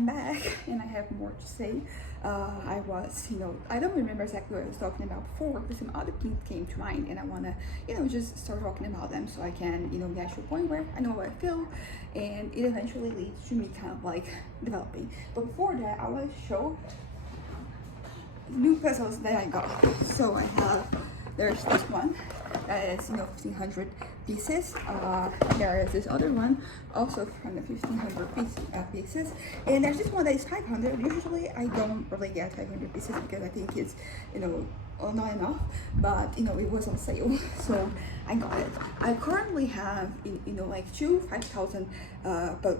I'm back and I have more to say. I was, I don't remember exactly what I was talking about before, but some other things came to mind and I want to, just start talking about them so I can, get to a point where I know what I feel and it eventually leads to me kind of like developing. But before that, I want to show new puzzles that I got. So there's this one that is 1500 pieces. There is this other one also from the 1500 pieces, and there's this one that is 500. Usually I don't really get 500 pieces because I think it's not enough, but it was on sale, so I got it. I currently have like two 5,000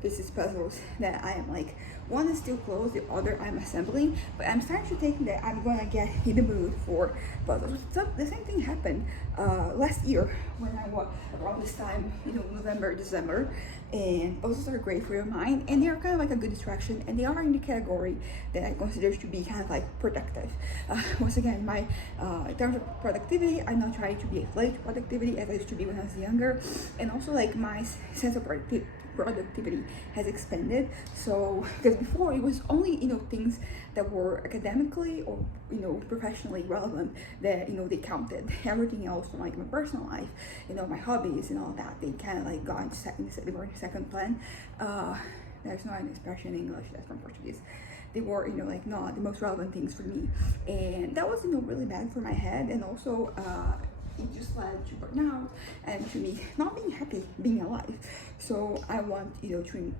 pieces puzzles that I am like, one is still closed, the other I'm assembling, but I'm starting to think that I'm gonna get in the mood for puzzles. So the same thing happened last year when I was around this time, November, December, and puzzles are great for your mind and they are kind of like a good distraction, and they are in the category that I consider to be kind of like productive. Once again, my in terms of productivity, I'm not trying to be a slave to productivity as I used to be when I was younger, and also like my sense of productivity has expanded. So because before it was only things that were academically or professionally relevant that they counted. Everything else from like my personal life, my hobbies and all that, they kind of like got into they were in second plan. There's not an expression in English, that's from Portuguese. They were like not the most relevant things for me, and that was really bad for my head, and also it just led to burnout and to me not being happy being alive. So I want to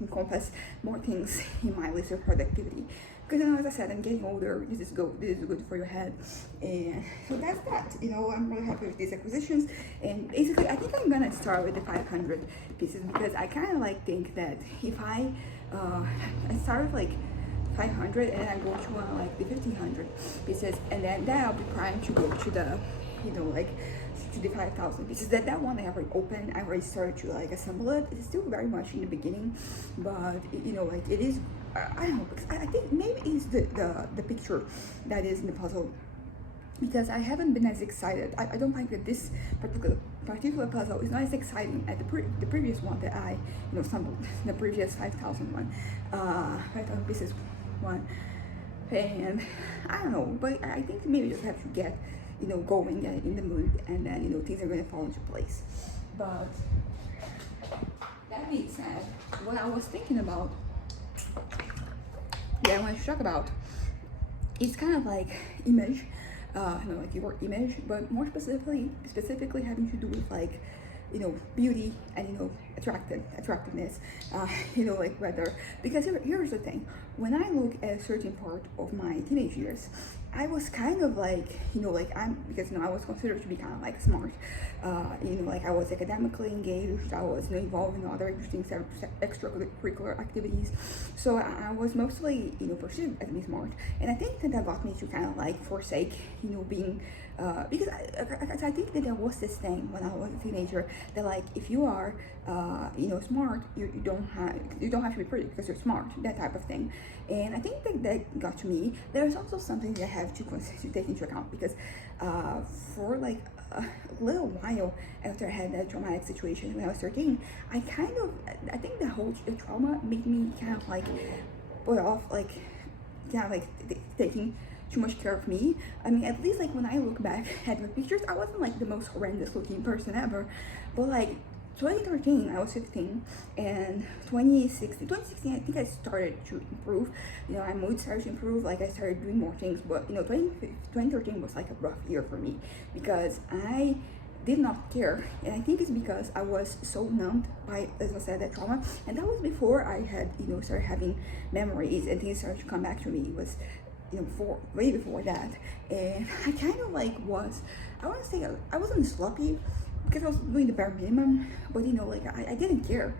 encompass more things in my list of productivity, because as I said, I'm getting older. This is good for your head, and so that's that. I'm really happy with these acquisitions, and basically I think I'm gonna start with the 500 pieces because I kind of like think that if I start with like 500 and I go to like the 1500 pieces, and then I'll be primed to go to the like to the 5,000 pieces. That one I already opened. I already started to like assemble it. It's still very much in the beginning, but like it is. I don't know, because I think maybe it's the picture that is in the puzzle, because I haven't been as excited. I don't think that this particular puzzle is not as exciting as the previous one that I assembled, the previous 5,000 one, 5,000 pieces one, and I don't know, but I think maybe you just have to get going in the mood, and then things are going to fall into place. But that being said, what I was thinking about that I want to talk about is kind of like image, like your image, but more specifically having to do with like beauty and attractiveness, like whether, because here's the thing, when I look at a certain part of my teenage years, I was kind of like because I was considered to be kind of like smart, like I was academically engaged, I was involved in other interesting extracurricular activities, so I was mostly perceived as being smart, and I think that got me to kind of like forsake being because I think that there was this thing when I was a teenager that like if you are smart, you don't have to be pretty because you're smart, that type of thing. And I think that got to me. There's also something that I have to take into account, because for like a little while after I had that traumatic situation when I was 13, I think the trauma made me kind of like put off like taking too much care of me. I mean, at least like when I look back at my pictures, I wasn't like the most horrendous looking person ever, but like 2013 I was 15, and 2016 I think I started to improve. My mood started to improve, like I started doing more things, but 2013 was like a rough year for me because I did not care, and I think it's because I was so numbed by, as I said, that trauma, and that was before I had started having memories and things started to come back to me. It was way before that, and I kind of like I want to say I wasn't sloppy because I was doing the bare minimum, but like I didn't care.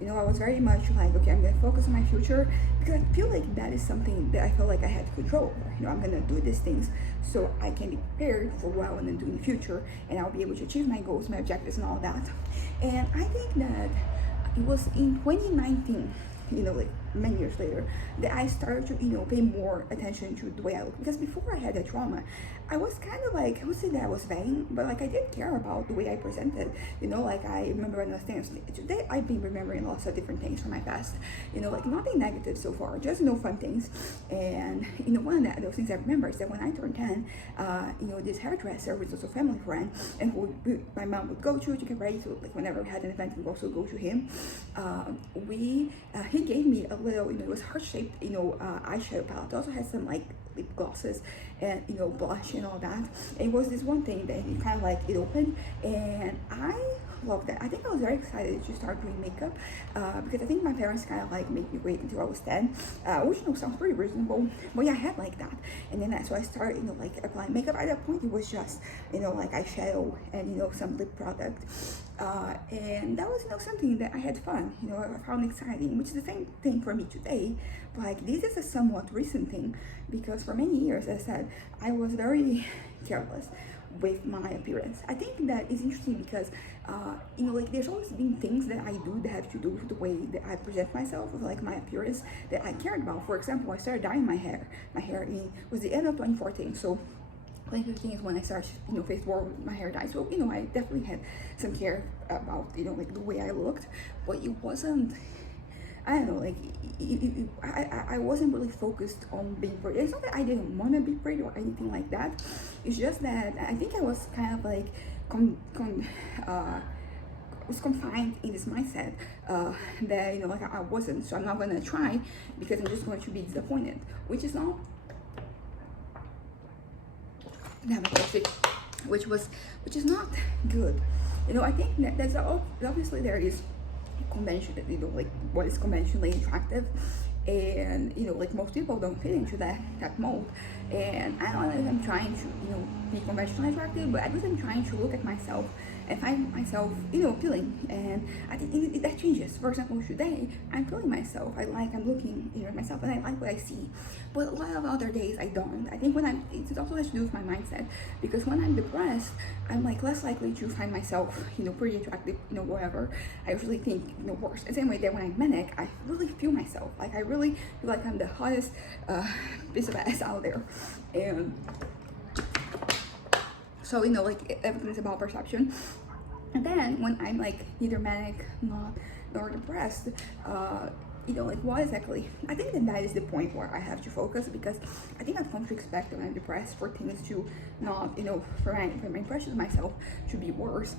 I was very much like, okay, I'm gonna focus on my future, because I feel like that is something that I felt like I had control over. I'm gonna do these things so I can be prepared for what I want to do in the future, and I'll be able to achieve my goals, my objectives, and all that. And I think that it was in 2019 like many years later, that I started to, pay more attention to the way I look. Because before I had that trauma, I was kind of like, I would say that I was vain, but like I did care about the way I presented. Like I remember when I was staying today, I've been remembering lots of different things from my past. Like nothing negative so far, just fun things. And one of those things I remember is that when I turned 10, this hairdresser was also a family friend, and who my mom would go to get ready. So like whenever we had an event, we would also go to him. He gave me a little, it was heart-shaped, eyeshadow palette. It also had some like lip glosses and blush and all that. And it was this one thing that it kind of like it opened, and I love that. I think I was very excited to start doing makeup because I think my parents kind of like made me wait until I was 10, which sounds pretty reasonable, but yeah, I had like that. And then so I started like applying makeup. At that point it was just like eyeshadow and some lip product, and that was something that I had fun, I found exciting, which is the same thing for me today. But like this is a somewhat recent thing, because for many years, as I said, I was very careless with my appearance. I think that is interesting because like there's always been things that I do that have to do with the way that I present myself, with like my appearance, that I cared about. For example, I started dyeing my hair. Was the end of 2014, so 2015 is when I started phase 4 with my hair dye. So I definitely had some care about like the way I looked, but it wasn't, I don't know, like I wasn't really focused on being pretty. It's not that I didn't want to be pretty or anything like that. It's just that I think I was kind of like was confined in this mindset that like I wasn't. So I'm not gonna try because I'm just going to be disappointed, which is not. Which is not good. I think that there's obviously there is convention, like what is conventionally attractive, and like most people don't fit into that mold. And I don't know if I'm trying to be conventionally attractive, but at least I'm trying to look at myself and find myself appealing. And I think that changes. For example, today I'm feeling myself. I'm looking at myself and I like what I see. But a lot of other days I don't. I think it also has to do with my mindset, because when I'm depressed, I'm like less likely to find myself pretty attractive, whatever. I usually think worse. The same way that when I'm manic, I really feel myself. Like I really feel like I'm the hottest piece of ass out there. And so like everything's about perception. And then when I'm like neither manic nor depressed, like what exactly, I think that is the point where I have to focus, because I think I've come to expect when I'm depressed for things to not, for my impression of myself to be worse,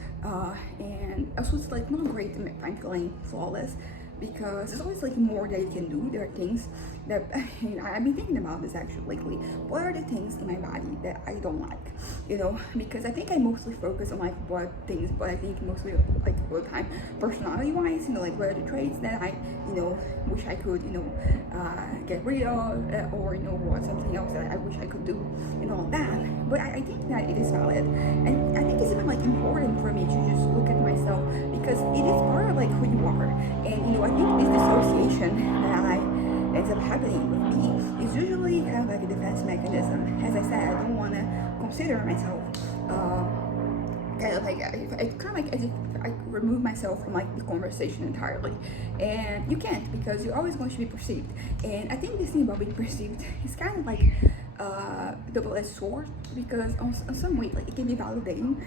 and also it's like not great if I'm feeling flawless, because there's always like more that you can do. There are things that I've been thinking about this actually lately. What are the things in my body that I don't like? Because I think I mostly focus on like what things, but I think mostly like all the time personality wise, like what are the traits that I wish I could get rid of, or what something else that I wish I could do and all that. But I think that it is valid, and I think it's even like important for me to just look at myself, because it is part of like who you are. And I think this dissociation that ends up happening with me is usually kind of like a defense mechanism. As I said, I don't want to consider myself kind of like it's kind of like as if I remove myself from like the conversation entirely, and you can't, because you're always going to be perceived. And I think this thing about being perceived is kind of like double-edged sword, because on some way like it can be validating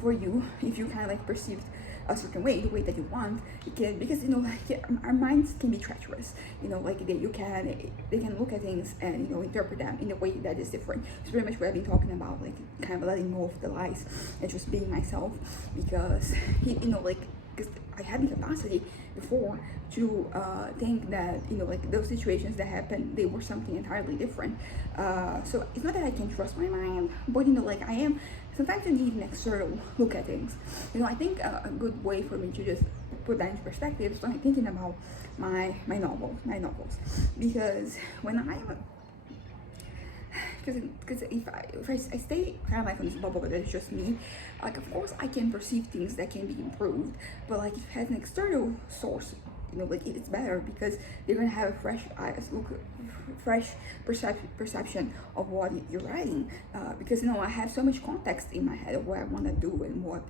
for you if you kind of like perceived a certain way, the way that you want. It can, because like our minds can be treacherous, like they can look at things and interpret them in a way that is different. It's pretty much what I've been talking about, like kind of letting go of the lies and just being myself, because like, because I had the capacity before to think that like those situations that happened, they were something entirely different. So it's not that I can trust my mind, but like I am, sometimes you need an external look at things. I think a good way for me to just put that into perspective is when I'm thinking about my novels, because when I'm, because if I stay kind of like in this bubble that it's just me, like of course I can perceive things that can be improved, but like if it has an external source, like it's better, because they're gonna have fresh perception of what you're writing, because I have so much context in my head of what I want to do and what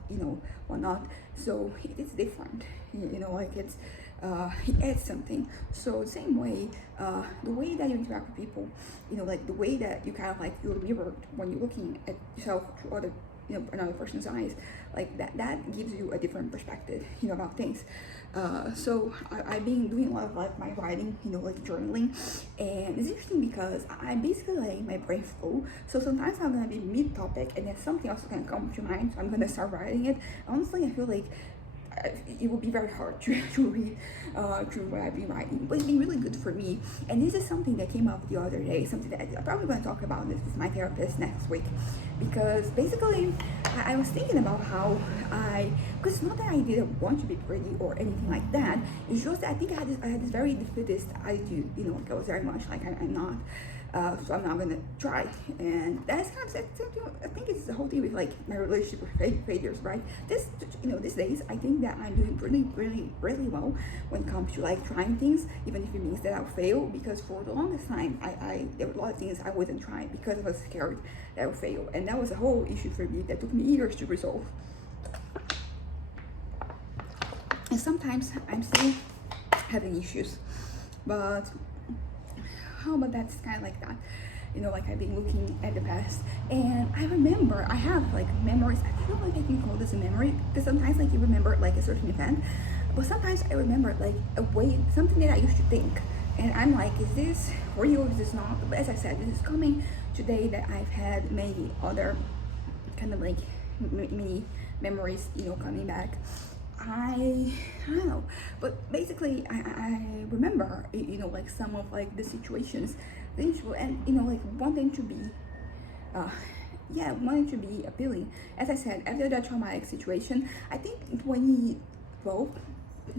what not, so it's different. Like it's it adds something. So the same way, the way that you interact with people, like the way that you kind of like you're mirrored when you're looking at yourself through other, another person's eyes, like that gives you a different perspective, about things. So I've been doing a lot of like my writing, like journaling, and it's interesting because I basically letting my brain flow. So sometimes I'm gonna be mid-topic and then something else is gonna come to mind, so I'm gonna start writing it. Honestly, I feel like it would be very hard to read through what I've been writing, but it's been really good for me. And this is something that came up the other day, something that I'm probably going to talk about this with my therapist next week, because basically I was thinking about how because it's not that I didn't want to be pretty or anything like that, it's just that I think I had this very defeatist attitude, like I was very much like I'm not. So I'm not gonna try, and that's kind of I think it's the whole thing with like my relationship with failures, right? These days I think that I'm doing really well when it comes to like trying things, even if it means that I'll fail. Because for the longest time, there were a lot of things I wasn't trying because I was scared that I would fail, and that was a whole issue for me that took me years to resolve. And sometimes I'm still having issues, but how about that's kind of like that, like I've been looking at the past, and I remember I have like memories. I don't know if I can call this a memory, because sometimes like you remember like a certain event, but sometimes I remember like a way, something that I used to think, and I'm like, is this real, is this not? But as I said, this is coming today that I've had many other kind of like mini memories, coming back. I don't know, but basically I remember, like some of like the situations, and like wanting to be, wanting to be appealing. As I said, after that traumatic situation, I think in 2012,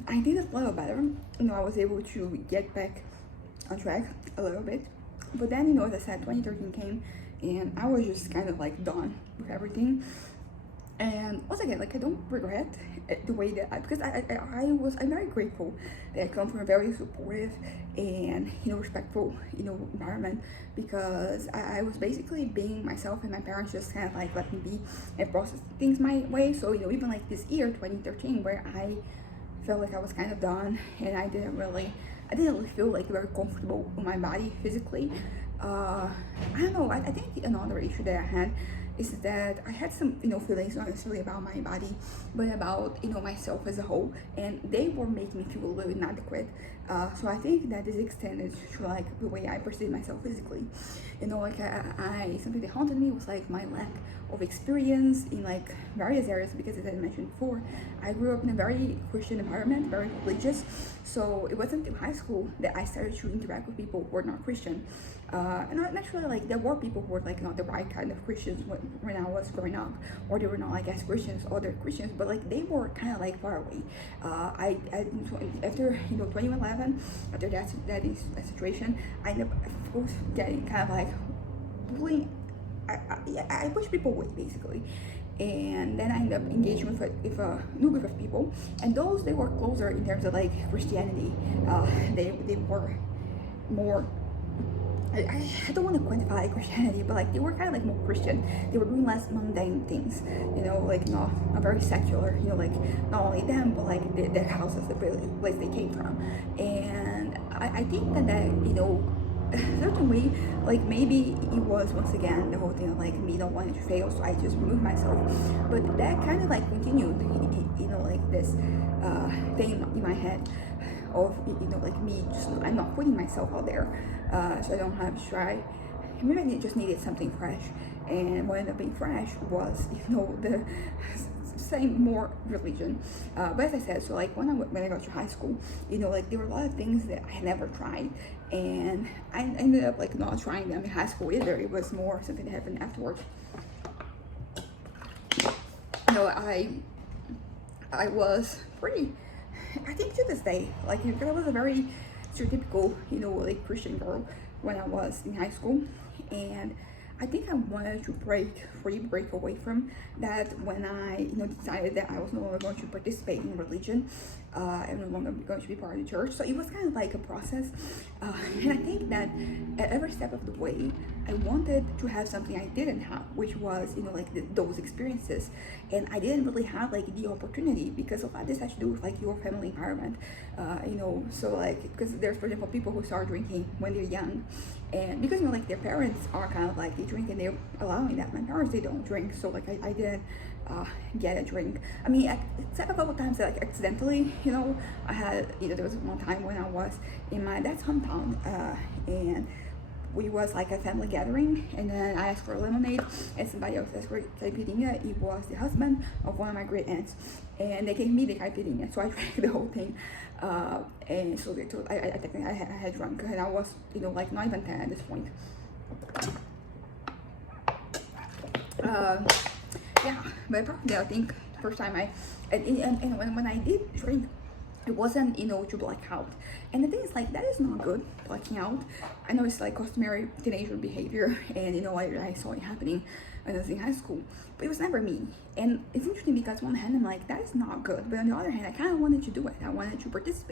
I did a little better. I was able to get back on track a little bit, but then as I said, 2013 came, and I was just kind of like done with everything. And once again, like I don't regret the way that because I'm very grateful that I come from a very supportive and respectful environment, because I was basically being myself, and my parents just kind of like let me be and process things my way. So even like this year 2013, where I felt like I was kind of done, and I didn't really feel like very comfortable in my body physically. I don't know, I think another issue that I had is that I had some feelings, not necessarily about my body, but about myself as a whole, and they were making me feel a little inadequate. So I think that this extended to like the way I perceive myself physically. Like I something that haunted me was like my lack of experience in like various areas, because as I mentioned before, I grew up in a very Christian environment, very religious. So it wasn't until high school that I started to interact with people who were not Christian. And naturally, like there were people who were like not the right kind of Christians when I was growing up, or they were not like as Christians, other Christians, but like they were kind of like far away. After 2011, after that is a situation, I ended up getting kind of like bullying. I push people away basically, and then I ended up engaging with a new group of people, and those they were closer in terms of like Christianity. They were more. I don't want to quantify Christianity, but like they were kind of like more Christian. They were doing less mundane things, like not very secular. Like not only them, but like their houses, the place they came from. And I think that a certain way, like maybe it was once again the whole thing of like me not wanting to fail, so I just removed myself. But that kind of like continued, like this thing in my head of like me just I'm not putting myself out there, so I don't have to try. Maybe I just needed something fresh, and what ended up being fresh was the same more religion. But as I said, so like when I got to high school, like there were a lot of things that I had never tried, and I ended up like not trying them in high school either. It was more something that happened afterwards. I was pretty, I think to this day, like I was a very stereotypical, like Christian girl when I was in high school, and I think I wanted to break away from that when I, decided that I was no longer going to participate in religion. I'm no longer going to be part of the church. So it was kind of like a process. And I think that at every step of the way, I wanted to have something I didn't have, which was, like those experiences. And I didn't really have like the opportunity, because a lot of this has to do with like your family environment. So like, because there's, for example, people who start drinking when they're young, and because like their parents are kind of like, they drink and they're allowing that. My parents, they don't drink, so like I didn't get a drink. I mean, I said a couple times that like accidentally, I had, there was one time when I was in my dad's hometown, and we was like a family gathering, and then I asked for a lemonade, and somebody else asked for caipirinha. It was the husband of one of my great aunts, and they gave me the caipirinha, so I drank the whole thing. And so they told, I think I had drunk, and I was, like not even 10 at this point. Yeah, but probably I think the first time and when I did drink, it wasn't, to black out. And the thing is, like, that is not good, blacking out. I know it's like customary teenager behavior, and I saw it happening when I was in high school, but it was never me. And it's interesting because on one hand I'm like, that is not good, but on the other hand, I kind of wanted to do it. I wanted to participate.